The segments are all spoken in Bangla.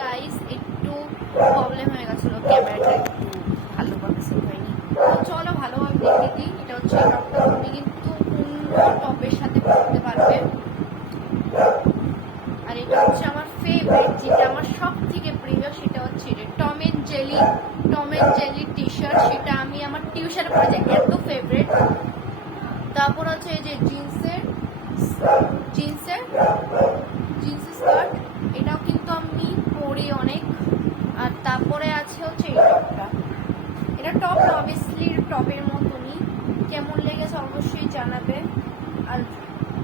গাইস, একটু প্রবলেম হয়ে গেছিল, ক্যামেরাটা একটু ভালোভাবে সেট হয়নি। তো চলো ভালোভাবে দেখে দিই। এটা হচ্ছে টপটা, তুমি কিন্তু পূর্ণ টপের সাথে পরতে পারবে। আর এটা হচ্ছে আমার ফেভারিট, যেটা আমার সব থেকে প্রিয়, সেটা হচ্ছে এটা Tom and Jerry T shirt. সেটা আমি আমার টিউশনে পরে যাই, এত ফেভারিট। তারপর হচ্ছে এই যে জিন্সের স্কার্ট, এটাও কিন্তু আমি পরি অনেক। আর তারপরে আছে হচ্ছে এই টপটা। এটা টপ না, অবভিয়াসলি টপের মতনই। কেমন লেগেছে অবশ্যই জানাবে। আর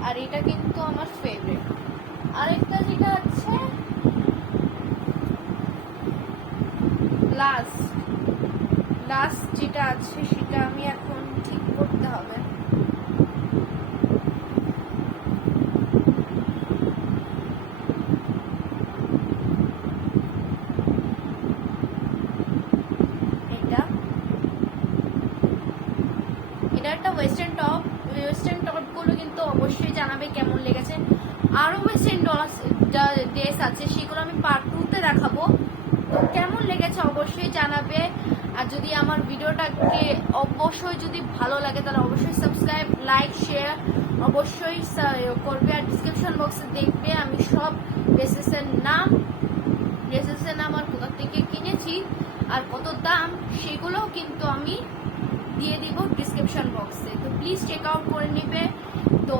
আর এটা কিন্তু আমার ফেভারিট। আরেকটা যেটা আছে লাস্ট যেটা আছে, সেটা আমি এখন ঠিক করতে হবে। এটা একটা ওয়েস্টার্ন টপগুলো কিন্তু অবশ্যই জানাবে কেমন লেগেছে। আরও ওয়েস্টার্ন ড্রেস আছে, সেগুলো আমি পার্ট 2-তে দেখাবো। তো কেমন লেগেছে অবশ্যই জানাবে। আর যদি আমার ভিডিওটাকে অবশ্যই যদি ভালো লাগে, তাহলে অবশ্যই সাবস্ক্রাইব, লাইক, শেয়ার অবশ্যই করবে। আর ডিসক্রিপশন বক্সে দেখবে আমি সব ড্রেসেসের নাম আর কোথা থেকে কিনেছি আর কত দাম, সেগুলোও কিন্তু আমি দিয়ে দিব ডিসক্রিপশন বক্সে। তো প্লিজ চেক আউট করে নিবে। তো